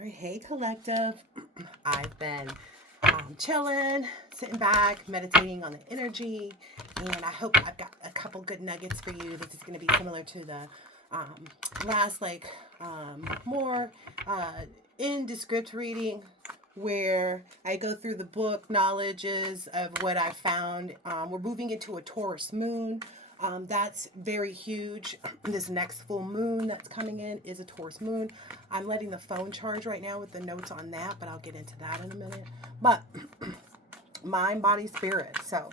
All right, hey collective. I've been chilling, sitting back, meditating on the energy, and I hope I've got a couple good nuggets for you. This is going to be similar to the um, last, more in descript reading, where I go through the book knowledges of what I found. We're moving into a Taurus moon. That's very huge. This next full moon that's coming in is a Taurus moon. I'm letting the phone charge right now with the notes on that, but I'll get into that in a minute. But mind, body, spirit. So,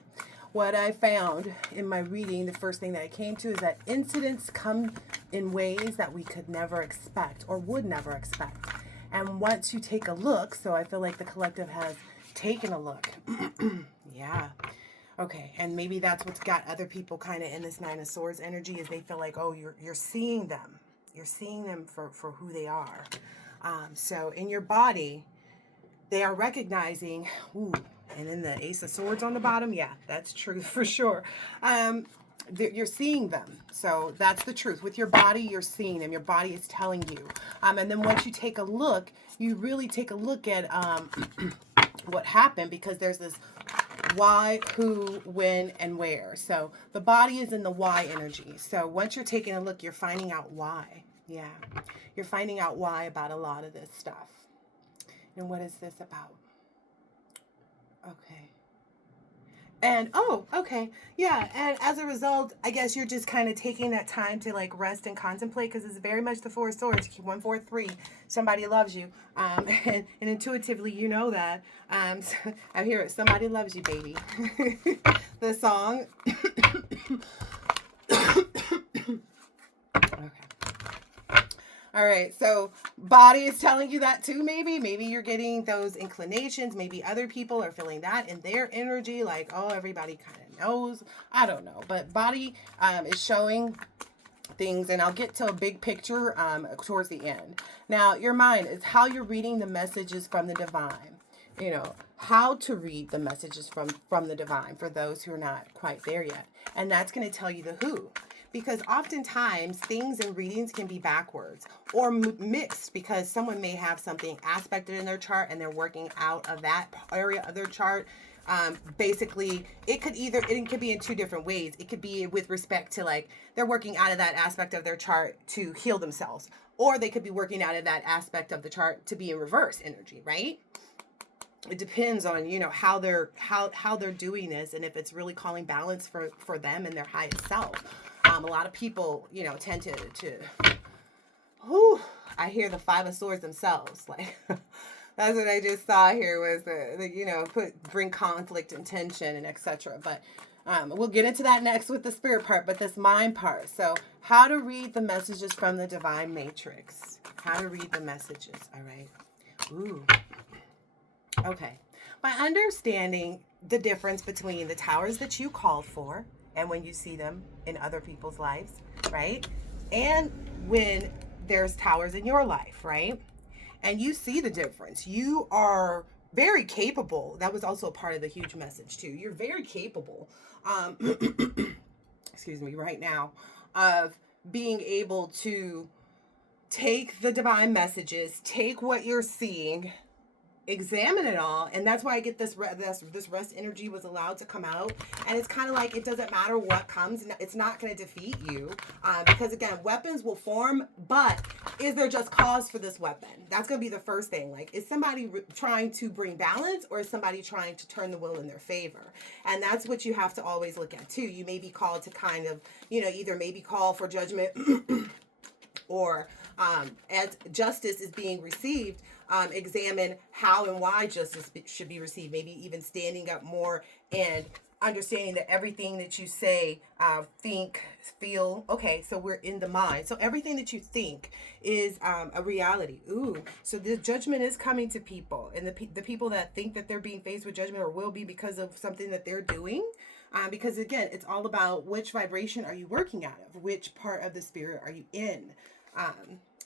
what I found in my reading, the first thing that I came to is that incidents come in ways that we could never expect or would never expect. And once you take a look, so I feel like the collective has taken a look. Yeah. Okay, and maybe that's what's got other people kind of in this Nine of Swords energy is they feel like, oh, you're seeing them. You're seeing them for who they are. So in your body, they are recognizing, ooh, and then the Ace of Swords on the bottom, yeah, that's true for sure. You're seeing them. So that's the truth. With your body, you're seeing them. Your body is telling you. And then once you take a look, you really take a look at what happened, because there's this why, who, when, and where. So the body is in the why energy. So once you're taking a look, you're finding out why. Yeah. You're finding out why about a lot of this stuff. And what is this about? Okay. And okay. Yeah, and as a result, I guess you're just kind of taking that time to like rest and contemplate, because it's very much the Four of Swords, 143. Somebody loves you. And intuitively you know that. So I hear it. Somebody loves you, baby. The song. Okay. All right, so body is telling you that too, maybe. Maybe you're getting those inclinations. Maybe other people are feeling that in their energy, like, oh, everybody kind of knows. I don't know. But body is showing things, and I'll get to a big picture towards the end. Now, your mind is how you're reading the messages from the divine. You know, how to read the messages from the divine for those who are not quite there yet. And that's going to tell you the who. Because oftentimes things in readings can be backwards or mixed, because someone may have something aspected in their chart and they're working out of that area of their chart. Basically, it could be in two different ways. It could be with respect to like they're working out of that aspect of their chart to heal themselves, or they could be working out of that aspect of the chart to be in reverse energy, right? It depends on, you know, how they're doing this, and if it's really calling balance for them and their highest self. A lot of people, you know, tend to whew, I hear the Five of Swords themselves. Like that's what I just saw here was the you know, bring conflict and tension and etc. But we'll get into that next with the spirit part, but this mind part. So how to read the messages from the divine matrix. How to read the messages. All right. Ooh. Okay. By understanding the difference between the towers that you called for and when you see them in other people's lives, right? And when there's towers in your life, right? And you see the difference. You are very capable. That was also a part of the huge message too. You're very capable, excuse me, right now, of being able to take the divine messages, take what you're seeing, examine it all, and that's why I get this rest energy was allowed to come out. And it's kind of like it doesn't matter what comes, it's not going to defeat you, because again, weapons will form, but is there just cause for this weapon? That's going to be the first thing. Like, is somebody trying to bring balance, or is somebody trying to turn the will in their favor? And that's what you have to always look at too. You may be called to kind of, you know, either maybe call for judgment or as justice is being received, examine how and why justice should be received. Maybe even standing up more and understanding that everything that you say, think, feel, okay, so we're in the mind. So everything that you think is a reality. Ooh, so the judgment is coming to people. And the people that think that they're being faced with judgment or will be because of something that they're doing. Because again, it's all about which vibration are you working out of? Which part of the spirit are you in?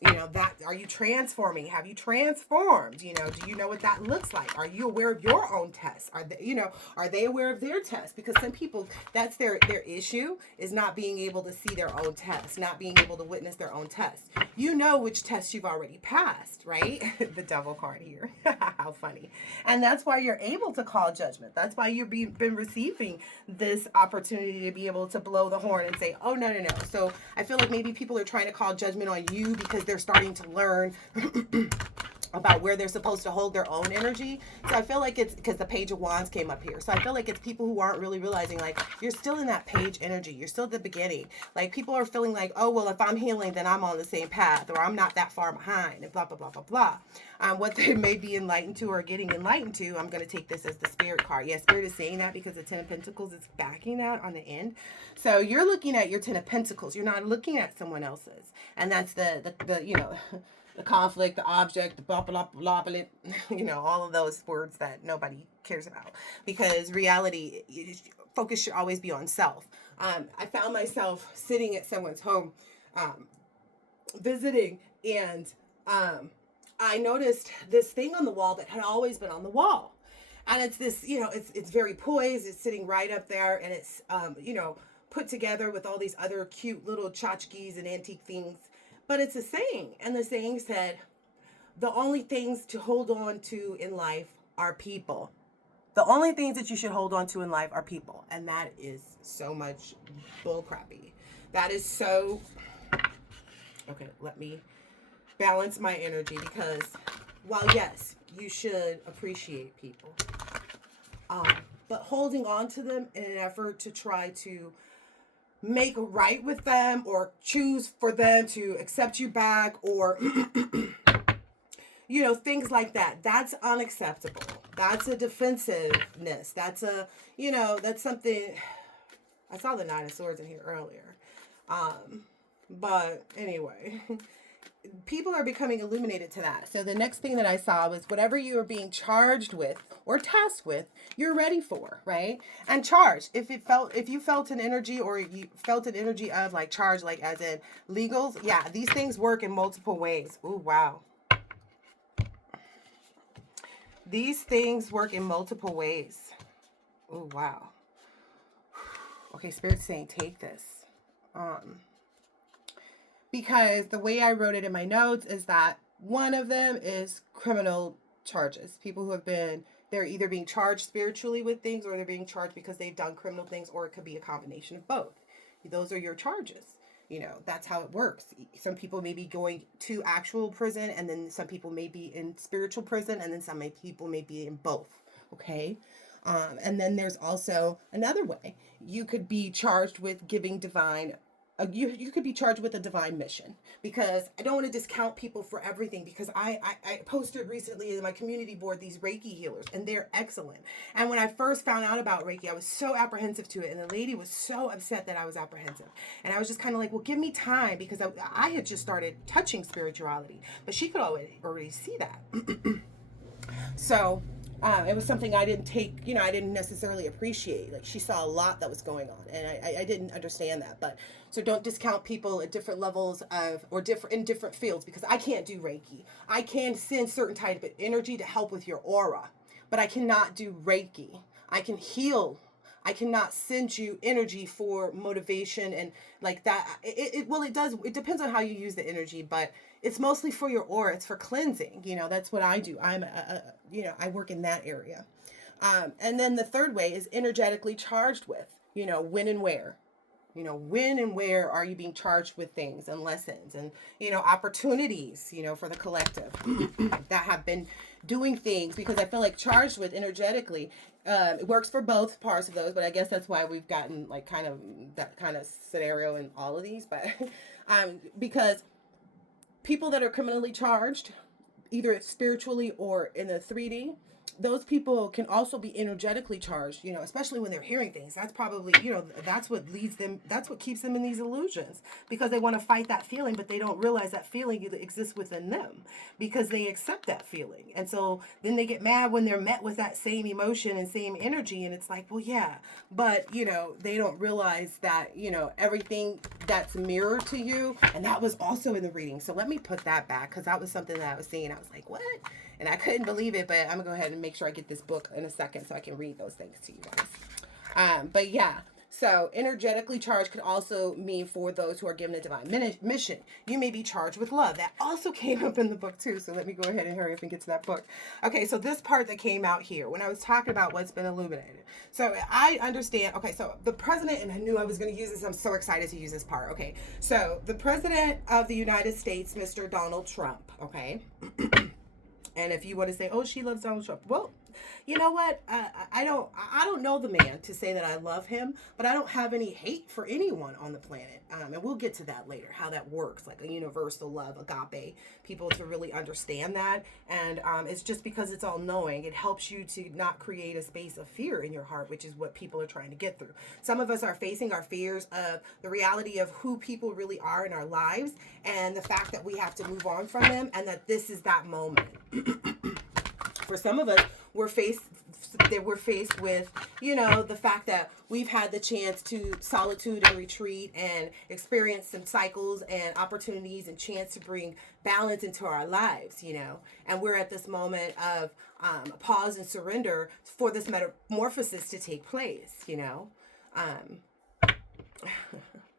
You know, that, are you transforming? Have you transformed? You know, do you know what that looks like? Are you aware of your own tests? Are they, you know, are they aware of their tests? Because some people, that's their issue, is not being able to see their own tests, not being able to witness their own tests. You know which tests you've already passed, right? The devil card here. How funny. And that's why you're able to call judgment. That's why you've been receiving this opportunity to be able to blow the horn and say, oh, no, no, no. So I feel like maybe people are trying to call judgment on you because they're starting to learn about where they're supposed to hold their own energy. So I feel like it's because the Page of Wands came up here. So I feel like it's people who aren't really realizing, like, you're still in that page energy. You're still at the beginning. Like, people are feeling like, oh, well, if I'm healing, then I'm on the same path, or I'm not that far behind, and blah, blah, blah, blah, blah. What they may be enlightened to or getting enlightened to, I'm going to take this as the Spirit card. Yeah, Spirit is saying that because the Ten of Pentacles is backing that on the end. So you're looking at your Ten of Pentacles. You're not looking at someone else's. And that's the you know, the conflict, the object, the blah, blah, blah, blah, you know, all of those words that nobody cares about. Because reality, focus should always be on self. I found myself sitting at someone's home, visiting, and I noticed this thing on the wall that had always been on the wall. And it's this, you know, it's very poised. It's sitting right up there, and it's, you know, put together with all these other cute little tchotchkes and antique things. But it's a saying, and the saying said, the only things to hold on to in life are people. The only things that you should hold on to in life are people. And that is so much bullcrappy. That is so... Okay, let me balance my energy, because while, yes, you should appreciate people, but holding on to them in an effort to try to make right with them, or choose for them to accept you back, or you know, things like that, that's unacceptable. That's a defensiveness. That's a, you know, that's something. I saw the Nine of Swords in here earlier, but anyway, people are becoming illuminated to that. So the next thing that I saw was whatever you are being charged with or tasked with, you're ready for, right? And charged. If you felt an energy, or you felt an energy of like charge, like as in legals, yeah, these things work in multiple ways. Ooh, wow. These things work in multiple ways. Ooh, wow. Okay, Spirit's saying take this. Because the way I wrote it in my notes is that one of them is criminal charges. People who have been, they're either being charged spiritually with things, or they're being charged because they've done criminal things, or it could be a combination of both. Those are your charges. You know, that's how it works. Some people may be going to actual prison, and then some people may be in spiritual prison, and then some people may be in both. Okay? And then there's also another way. You could be charged with giving divine, you could be charged with a divine mission, because I don't want to discount people for everything, because I posted recently in my community board these Reiki healers, and they're excellent. And when I first found out about Reiki, I was so apprehensive to it, and the lady was so upset that I was apprehensive. And I was just kind of like, well, give me time, because I had just started touching spirituality, but she could already see that. So it was something I didn't take, you know, I didn't necessarily appreciate. Like, she saw a lot that was going on, and I didn't understand that. But so don't discount people at different levels of, or in different fields, because I can't do Reiki. I can send certain type of energy to help with your aura, but I cannot do Reiki. I can heal. I cannot send you energy for motivation and like that. Well, it does. It depends on how you use the energy, but it's mostly for your aura. It's for cleansing. You know, that's what I do. You know, I work in that area. And then the third way is energetically charged with, you know, when and where. You know, when and where are you being charged with things and lessons and, you know, opportunities, you know, for the collective that have been doing things, because I feel like charged with energetically, it works for both parts of those, but I guess that's why we've gotten like kind of that kind of scenario in all of these. But because people that are criminally charged, either spiritually or in the 3D, those people can also be energetically charged, especially when they're hearing things. That's probably, that's what leads them, that's what keeps them in these illusions, because they want to fight that feeling, but they don't realize that feeling exists within them because they accept that feeling. And so then they get mad when they're met with that same emotion and same energy. And it's like, well, yeah, but, they don't realize that, everything that's mirrored to you. And that was also in the reading. So let me put that back, because that was something that I was seeing. I was like, what? And I couldn't believe it, but I'm gonna go ahead and make sure I get this book in a second so I can read those things to you guys. But yeah, so energetically charged could also mean for those who are given a divine mission. You may be charged with love. That also came up in the book too. So let me go ahead and hurry up and get to that book. Okay, so this part that came out here when I was talking about what's been illuminated. So I understand. Okay, so the president, and I knew I was going to use this. I'm so excited to use this part. Okay, so the president of the United States, Mr. Donald Trump. Okay. And if you want to say, oh, she loves Donald Trump. Well, you know what? I don't know the man to say that I love him, but I don't have any hate for anyone on the planet. And we'll get to that later, how that works, like a universal love, agape, people to really understand that. And it's just because it's all knowing. It helps you to not create a space of fear in your heart, which is what people are trying to get through. Some of us are facing our fears of the reality of who people really are in our lives and the fact that we have to move on from them, and that this is that moment. For some of us, we're faced with, the fact that we've had the chance to solitude and retreat and experience some cycles and opportunities and chance to bring balance into our lives, and we're at this moment of pause and surrender for this metamorphosis to take place,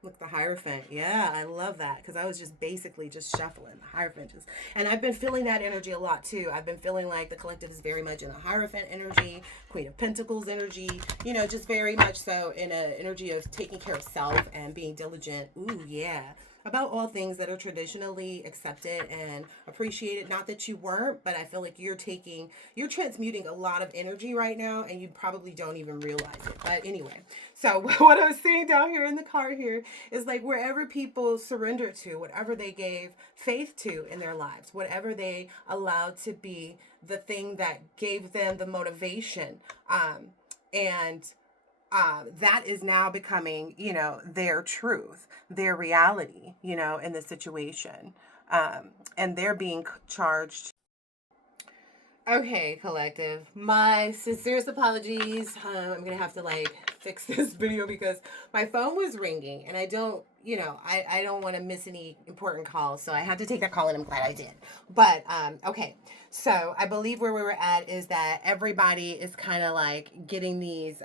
Look, the Hierophant. Yeah, I love that, because I was just basically just shuffling the Hierophant. And I've been feeling that energy a lot too. I've been feeling like the collective is very much in the Hierophant energy, Queen of Pentacles energy, just very much so in an energy of taking care of self and being diligent. Ooh, yeah. About all things that are traditionally accepted and appreciated. Not that you weren't, but I feel like you're transmuting a lot of energy right now, and you probably don't even realize it. But anyway, so what I was seeing down here in the card here is like wherever people surrender to, whatever they gave faith to in their lives, whatever they allowed to be the thing that gave them the motivation, and that is now becoming, their truth, their reality, in the situation. And they're being charged. Okay, collective. My sincerest apologies. I'm going to have to fix this video because my phone was ringing and I don't want to miss any important calls. So I had to take that call and I'm glad I did. But, okay. So I believe where we were at is that everybody is kind of getting these,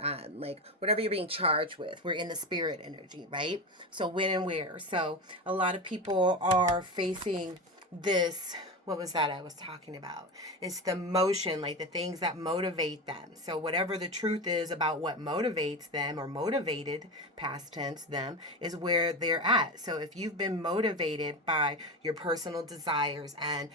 whatever you're being charged with. We're in the spirit energy, right? So when and where. So a lot of people are facing this. What was that I was talking about? It's the motion, the things that motivate them. So whatever the truth is about what motivates them, or motivated, past tense, them, is where they're at. So if you've been motivated by your personal desires and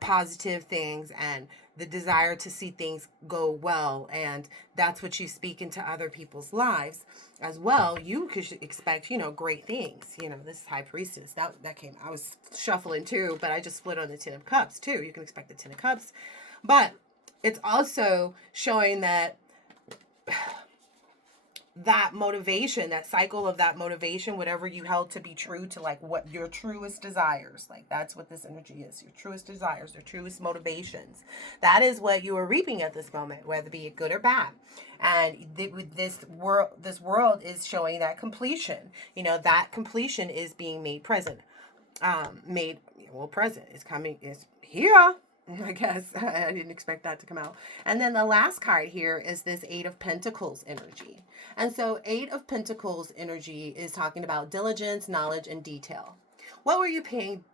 positive things and the desire to see things go well, and that's what you speak into other people's lives as well, you could expect great things. This is High Priestess, that came, I was shuffling too, but I just split on the Ten of Cups too. You can expect the Ten of Cups, but it's also showing that that motivation, that cycle of that motivation, whatever you held to be true to, what your truest desires, that's what this energy is, your truest desires, your truest motivations. That is what you are reaping at this moment, whether it be good or bad. And this world is showing that completion. That completion is being made present. Present is coming, is here. I guess I didn't expect that to come out. And then the last card here is this Eight of Pentacles energy. And so Eight of Pentacles energy is talking about diligence, knowledge, and detail. What were you paying,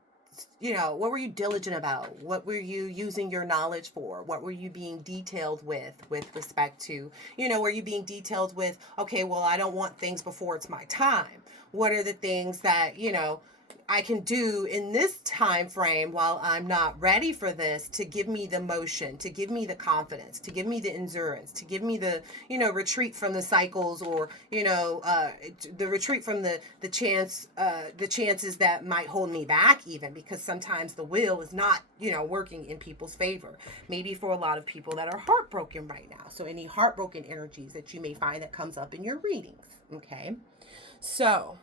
what were you diligent about? What were you using your knowledge for? What were you being detailed with respect to, were you being detailed with, okay, well, I don't want things before it's my time. What are the things that, I can do in this time frame while I'm not ready for this, to give me the motion, to give me the confidence, to give me the endurance, to give me the, retreat from the cycles, or, the retreat from the chances that might hold me back, even because sometimes the will is not, working in people's favor. Maybe for a lot of people that are heartbroken right now. So any heartbroken energies that you may find that comes up in your readings. Okay. So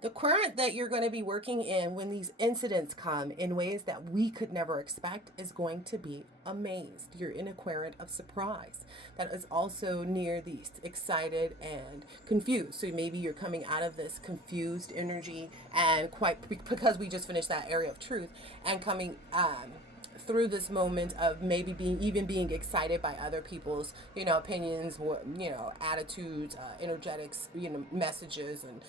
the current that you're going to be working in when these incidents come in ways that we could never expect is going to be amazed. You're in a querent of surprise that is also near the excited and confused. So maybe you're coming out of this confused energy, and because we just finished that area of truth, and coming through this moment of maybe being excited by other people's opinions, attitudes, energetics, messages, and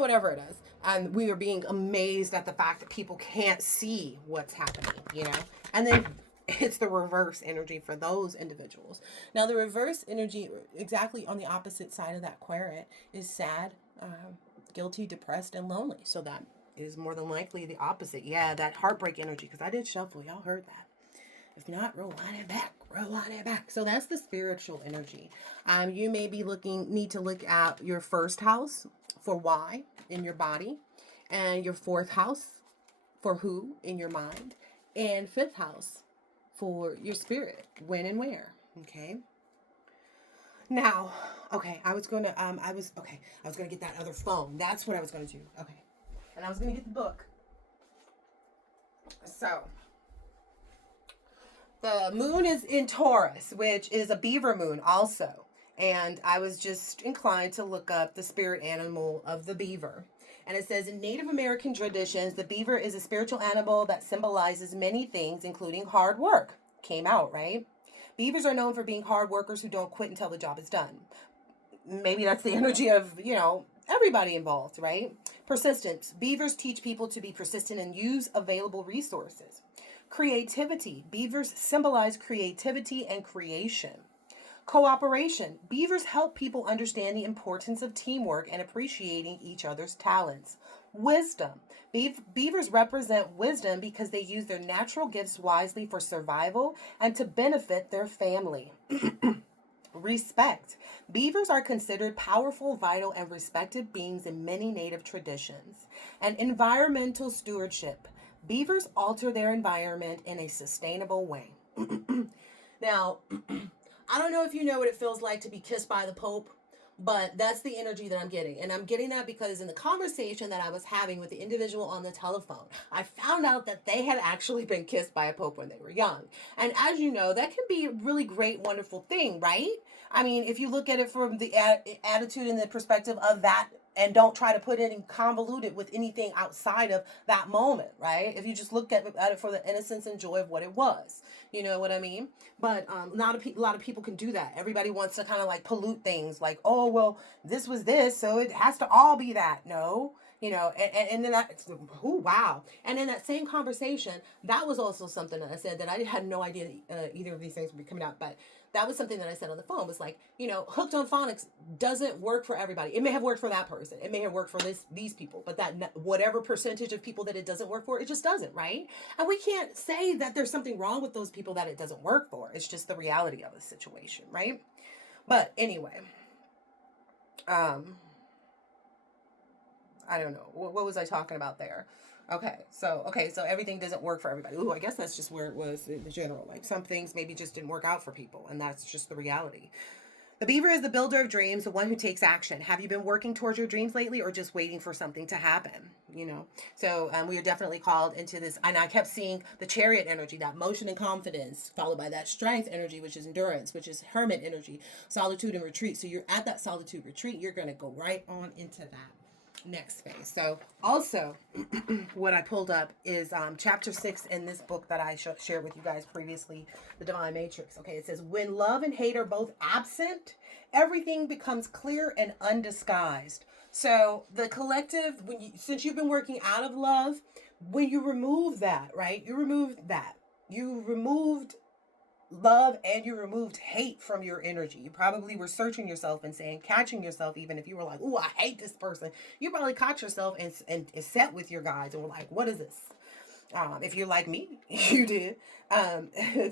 whatever it is. And we are being amazed at the fact that people can't see what's happening, and then it's the reverse energy for those individuals. Now the reverse energy, exactly on the opposite side of that querent, is sad, guilty, depressed, and lonely. So that is more than likely the opposite. Yeah, that heartbreak energy, because I did shuffle. Y'all heard that. If not, rewind it back. So that's the spiritual energy. You may be need to look at your first house for why in your body, and your fourth house for who in your mind, and fifth house for your spirit, when and where. Okay. Now, okay, I was gonna get that other phone. That's what I was gonna do. Okay. And I was gonna get the book. So the moon is in Taurus, which is a beaver moon also. And I was just inclined to look up the spirit animal of the beaver. And it says, in Native American traditions, the beaver is a spiritual animal that symbolizes many things, including hard work. Came out, right? Beavers are known for being hard workers who don't quit until the job is done. Maybe that's the energy of, everybody involved, right? Persistence. Beavers teach people to be persistent and use available resources. Creativity. Beavers symbolize creativity and creation. Cooperation. Beavers help people understand the importance of teamwork and appreciating each other's talents. Wisdom. Beavers represent wisdom because they use their natural gifts wisely for survival and to benefit their family. Respect. Beavers are considered powerful, vital, and respected beings in many native traditions. And environmental stewardship. Beavers alter their environment in a sustainable way. Now, I don't know if you know what it feels like to be kissed by the Pope, but that's the energy that I'm getting. And I'm getting that because in the conversation that I was having with the individual on the telephone, I found out that they had actually been kissed by a Pope when they were young. And as you know, that can be a really great, wonderful thing, right? I mean, if you look at it from the attitude and the perspective of that, and don't try to put it in convoluted with anything outside of that moment, right? If you just look at it for the innocence and joy of what it was, you know what I mean? But a lot of people can do that. Everybody wants to kind of like pollute things, like, oh well, this was this, so it has to all be that. No, and then that, oh wow. And in that same conversation, that was also something that I said that I had no idea either of these things would be coming out, but that was something that I said on the phone, was like, hooked on phonics doesn't work for everybody. It may have worked for that person. It may have worked for these people, but that whatever percentage of people that it doesn't work for, it just doesn't, right? And we can't say that there's something wrong with those people that it doesn't work for. It's just the reality of the situation, right? But anyway, I don't know. What was I talking about there? Okay, so everything doesn't work for everybody. Ooh, I guess that's just where it was in general. Like some things maybe just didn't work out for people, and that's just the reality. The beaver is the builder of dreams, the one who takes action. Have you been working towards your dreams lately, or just waiting for something to happen? So we are definitely called into this. And I kept seeing the chariot energy, that motion and confidence, followed by that strength energy, which is endurance, which is hermit energy, solitude and retreat. So you're at that solitude retreat. You're going to go right on into that next phase. So also what I pulled up is chapter 6 in this book that I shared with you guys previously, The Divine Matrix. Okay, it says, when love and hate are both absent, everything becomes clear and undisguised. So the collective, since you've been working out of love, when you remove that, right, you removed love and you removed hate from your energy. You probably were searching yourself and saying, catching yourself, even if you were like, oh, I hate this person. You probably caught yourself and sat with your guides and were like, what is this? If you're like me, you did.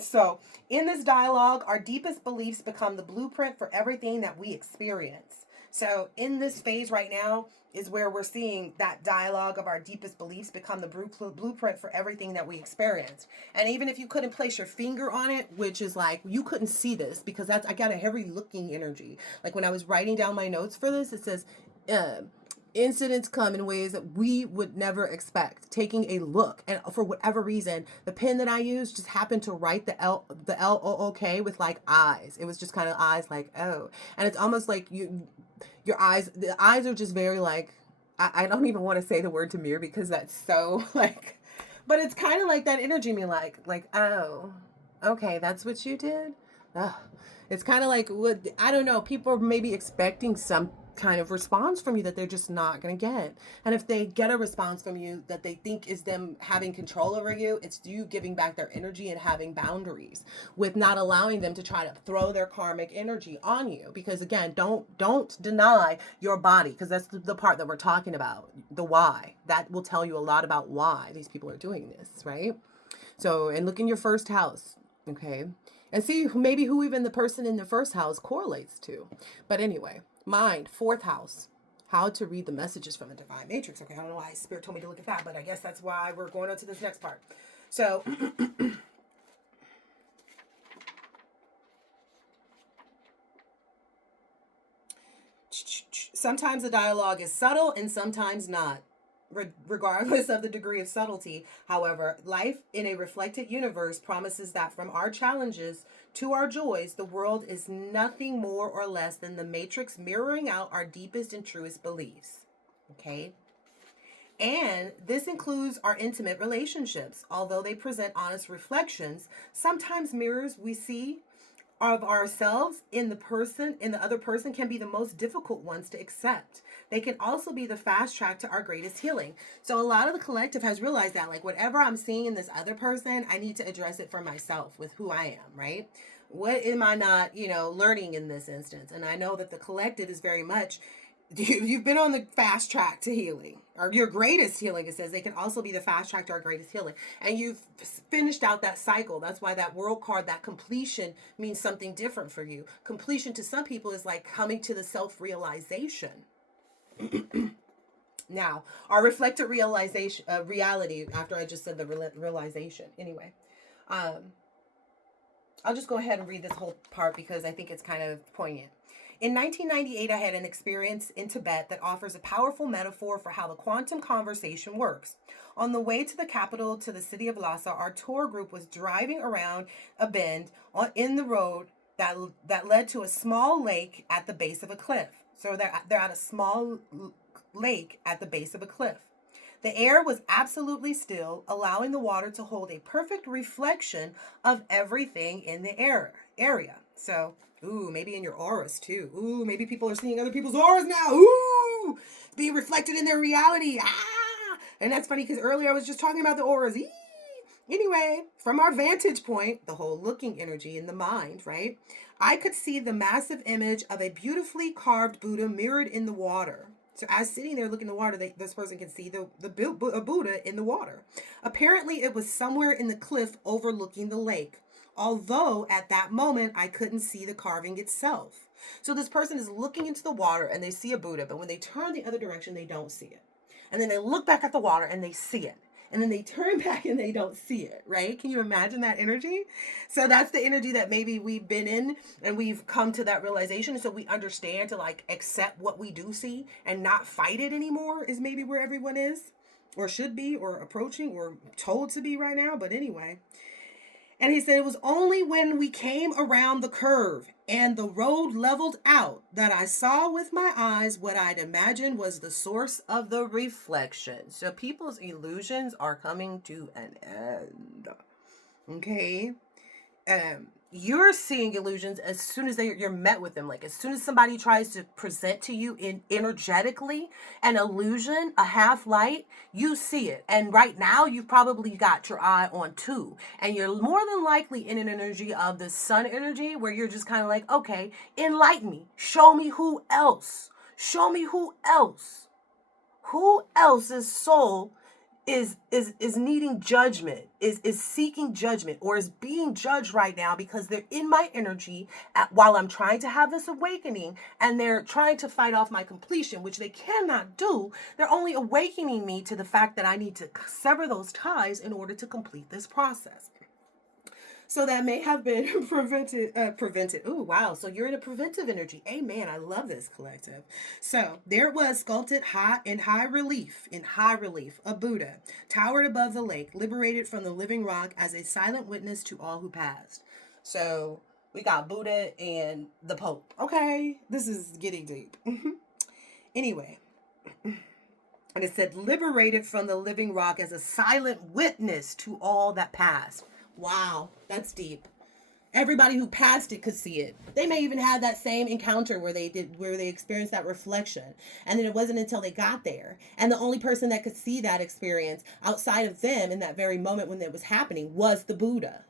So, in this dialogue, our deepest beliefs become the blueprint for everything that we experience. So, in this phase right now is where we're seeing that dialogue of our deepest beliefs become the blueprint for everything that we experience. And even if you couldn't place your finger on it, which is like you couldn't see this because I got a heavy looking energy. Like when I was writing down my notes for this, it says, incidents come in ways that we would never expect. Taking a look, and for whatever reason, the pen that I used just happened to write the LOOK with like eyes. It was just kind of eyes, like oh, and it's almost like your eyes. The eyes are just very like I don't even want to say the word to mirror because that's so like, but it's kind of like that energy. Me like oh, okay, that's what you did. Ugh. It's kind of like what I don't know. People are maybe expecting some kind of response from you that they're just not going to get. And if they get a response from you that they think is them having control over you, it's you giving back their energy and having boundaries with not allowing them to try to throw their karmic energy on you. Because again, don't deny your body, because that's the part that we're talking about, the why. That will tell you a lot about why these people are doing this, right? So, and look in your first house, okay? And see maybe who even the person in the first house correlates to. But anyway, mind, fourth house, how to read the messages from the divine matrix. Okay, I don't know why Spirit told me to look at that, but I guess that's why we're going on to this next part. So, sometimes the dialogue is subtle and sometimes not. Regardless of the degree of subtlety, however, life in a reflected universe promises that from our challenges to our joys, the world is nothing more or less than the matrix mirroring out our deepest and truest beliefs. Okay? And this includes our intimate relationships. Although they present honest reflections, sometimes mirrors we see of ourselves in the other person can be the most difficult ones to accept. They can also be the fast track to our greatest healing. So a lot of the collective has realized that, like, whatever I'm seeing in this other person, I need to address it for myself with who I am, right? What am I not, learning in this instance? And I know that the collective is very much, you've been on the fast track to healing, or your greatest healing. It says they can also be the fast track to our greatest healing, and you've finished out that cycle. That's why that world card, that completion, means something different for you. Completion to some people is like coming to the self-realization. Now, our reflected reality, after I just said the realization. Anyway, I'll just go ahead and read this whole part because I think it's kind of poignant. In 1998, I had an experience in Tibet that offers a powerful metaphor for how the quantum conversation works. On the way to the capital, to the city of Lhasa, our tour group was driving around a bend in the road that led to a small lake at the base of a cliff. So they're at a small lake at the base of a cliff. The air was absolutely still, allowing the water to hold a perfect reflection of everything in the area. So, ooh, maybe in your auras too. Ooh, maybe people are seeing other people's auras now. Ooh, being reflected in their reality. Ah, and that's funny because earlier I was just talking about the auras. Eee. Anyway, from our vantage point, the whole looking energy in the mind, right? I could see the massive image of a beautifully carved Buddha mirrored in the water. So as sitting there looking in the water, this person can see the Buddha in the water. Apparently, it was somewhere in the cliff overlooking the lake. Although at that moment, I couldn't see the carving itself. So this person is looking into the water and they see a Buddha, but when they turn the other direction, they don't see it. And then they look back at the water and they see it. And then they turn back and they don't see it, right? Can you imagine that energy? So that's the energy that maybe we've been in and we've come to that realization. So we understand to like accept what we do see and not fight it anymore is maybe where everyone is or should be or approaching or told to be right now. But anyway. And he said, it was only when we came around the curve and the road leveled out that I saw with my eyes what I'd imagined was the source of the reflection. So people's illusions are coming to an end. Okay? You're seeing illusions as soon as you're met with them. Like as soon as somebody tries to present to you in energetically an illusion, a half light, you see it. And right now you've probably got your eye on two. And you're more than likely in an energy of the sun energy where you're just kind of like, okay, enlighten me. Show me who else. Show me who else. Who else's soul is needing judgment, is seeking judgment, or is being judged right now because they're in my energy while I'm trying to have this awakening, and they're trying to fight off my completion, which they cannot do. They're only awakening me to the fact that I need to sever those ties in order to complete this process. So that may have been prevented. Oh, wow. So you're in a preventive energy. Amen. I love this collective. So there was sculpted in high relief, a Buddha towered above the lake, liberated from the living rock as a silent witness to all who passed. So we got Buddha and the Pope. Okay. This is getting deep. Anyway. And it said liberated from the living rock as a silent witness to all that passed. Wow, that's deep. Everybody who passed it could see it. They may even have that same encounter where they experienced that reflection. And then it wasn't until they got there. And the only person that could see that experience outside of them in that very moment when it was happening was the Buddha.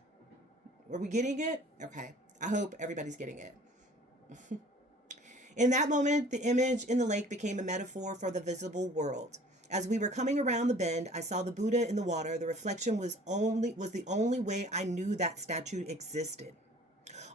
Are we getting it? Okay. I hope everybody's getting it. In that moment, the image in the lake became a metaphor for the visible world. As we were coming around the bend, I saw the Buddha in the water. The reflection was the only way I knew that statue existed.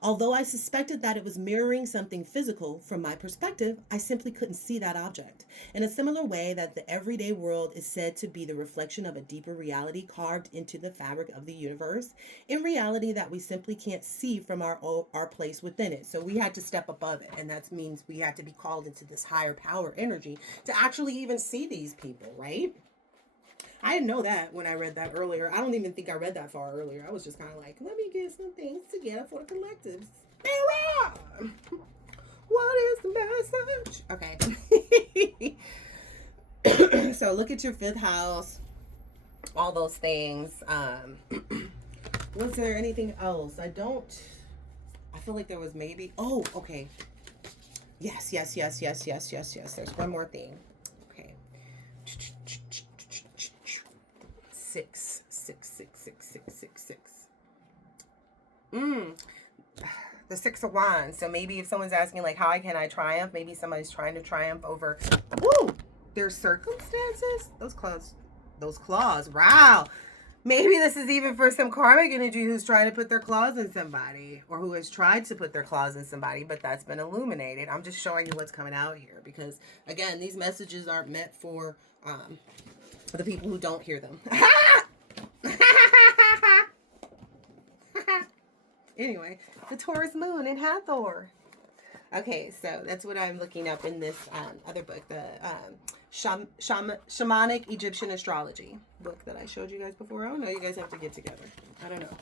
Although I suspected that it was mirroring something physical, from my perspective, I simply couldn't see that object. In a similar way that the everyday world is said to be the reflection of a deeper reality carved into the fabric of the universe, in reality that we simply can't see from our place within it. So we had to step above it, and that means we had to be called into this higher power energy to actually even see these people, right? I didn't know that when I read that earlier. I don't even think I read that far earlier. I was just kind of like, let me get some things together for the collectives. What is the message? Okay. So look at your fifth house. All those things. Was there anything else? I feel like there was maybe. Oh, okay. Yes. There's one more thing. Okay. Six. The Six of Wands. So maybe if someone's asking like, how can I triumph? Maybe somebody's trying to triumph over their circumstances. Those claws. Wow. Maybe this is even for some karmic energy who's trying to put their claws in somebody, or who has tried to put their claws in somebody, but that's been illuminated. I'm just showing you what's coming out here because, again, these messages aren't meant for the people who don't hear them. Anyway, the Taurus moon in Hathor. Okay, so that's what I'm looking up in this other book, the Shamanic Egyptian Astrology book that I showed you guys before. Oh no, you guys have to get together. I don't know.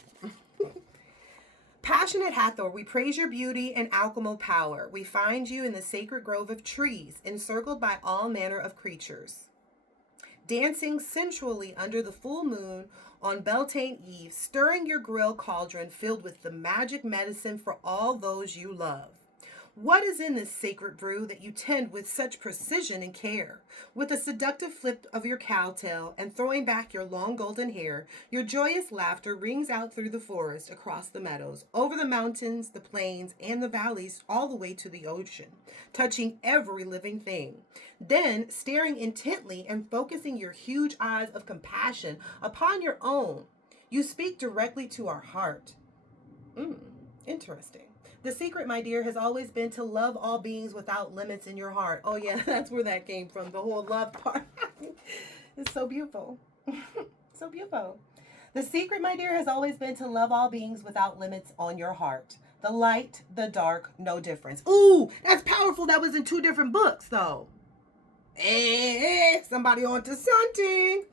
Passionate Hathor, we praise your beauty and alchemical power. We find you in the sacred grove of trees, encircled by all manner of creatures. Dancing sensually under the full moon on Beltane Eve, stirring your grill cauldron filled with the magic medicine for all those you love. What is in this sacred brew that you tend with such precision and care? With a seductive flip of your cowtail and throwing back your long golden hair, your joyous laughter rings out through the forest, across the meadows, over the mountains, the plains, and the valleys, all the way to the ocean, touching every living thing. Then, staring intently and focusing your huge eyes of compassion upon your own, you speak directly to our heart. Interesting. The secret, my dear, has always been to love all beings without limits in your heart. Oh, yeah, that's where that came from, the whole love part. It's so beautiful. So beautiful. The secret, my dear, has always been to love all beings without limits on your heart. The light, the dark, no difference. Ooh, that's powerful. That was in 2 different books, though. Hey, somebody on to something.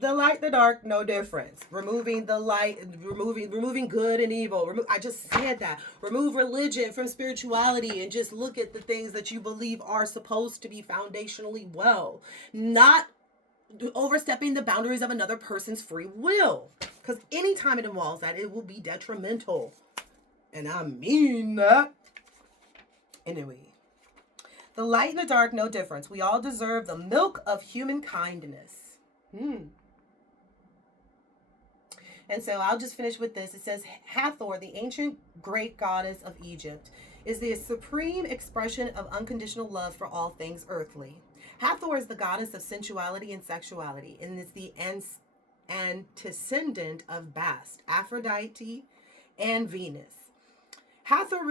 The light, the dark, no difference. Removing the light, removing good and evil. I just said that. Remove religion from spirituality and just look at the things that you believe are supposed to be foundationally well. Not overstepping the boundaries of another person's free will. Because anytime it involves that, it will be detrimental. And I mean that. Anyway. The light and the dark, no difference. We all deserve the milk of human kindness. And so I'll just finish with this. It says, Hathor, the ancient great goddess of Egypt, is the supreme expression of unconditional love for all things earthly. Hathor is the goddess of sensuality and sexuality, and is the antecedent of Bast, Aphrodite, and Venus. Hathor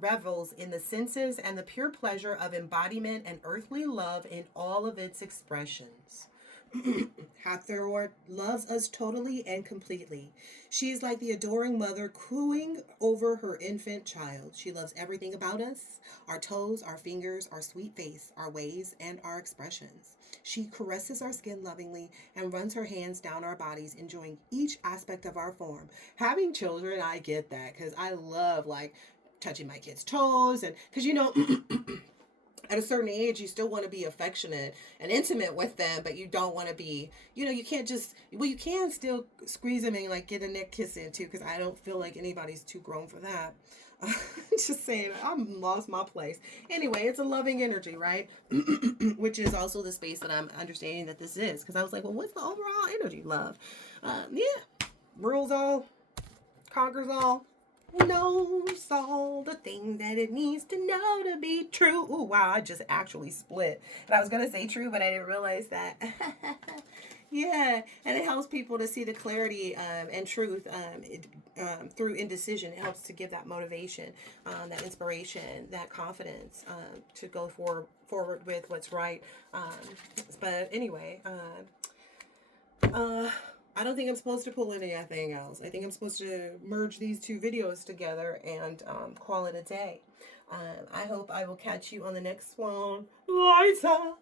revels in the senses and the pure pleasure of embodiment and earthly love in all of its expressions. Hathor loves us totally and completely. She is like the adoring mother cooing over her infant child. She loves everything about us, our toes, our fingers, our sweet face, our ways, and our expressions. She caresses our skin lovingly and runs her hands down our bodies, enjoying each aspect of our form. Having children, I get that, because I love, like, touching my kids' toes, and because, you know, at a certain age, you still want to be affectionate and intimate with them, but you don't want to be, you know, you can't just, well, you can still squeeze them and, like, get a neck kiss in, too, because I don't feel like anybody's too grown for that. Just saying, I'm lost my place. Anyway, it's a loving energy, right? Which is also the space that I'm understanding that this is, because I was like, well, what's the overall energy? Love. Yeah. Rules all, conquers all, knows all the things that it needs to know to be true. Oh, wow, I just actually split. And I was going to say true, but I didn't realize that. Yeah, and it helps people to see the clarity and truth through indecision. It helps to give that motivation, that inspiration, that confidence to go forward with what's right. But anyway, I don't think I'm supposed to pull anything else. I think I'm supposed to merge these two videos together and call it a day. I hope I will catch you on the next one. Lights up.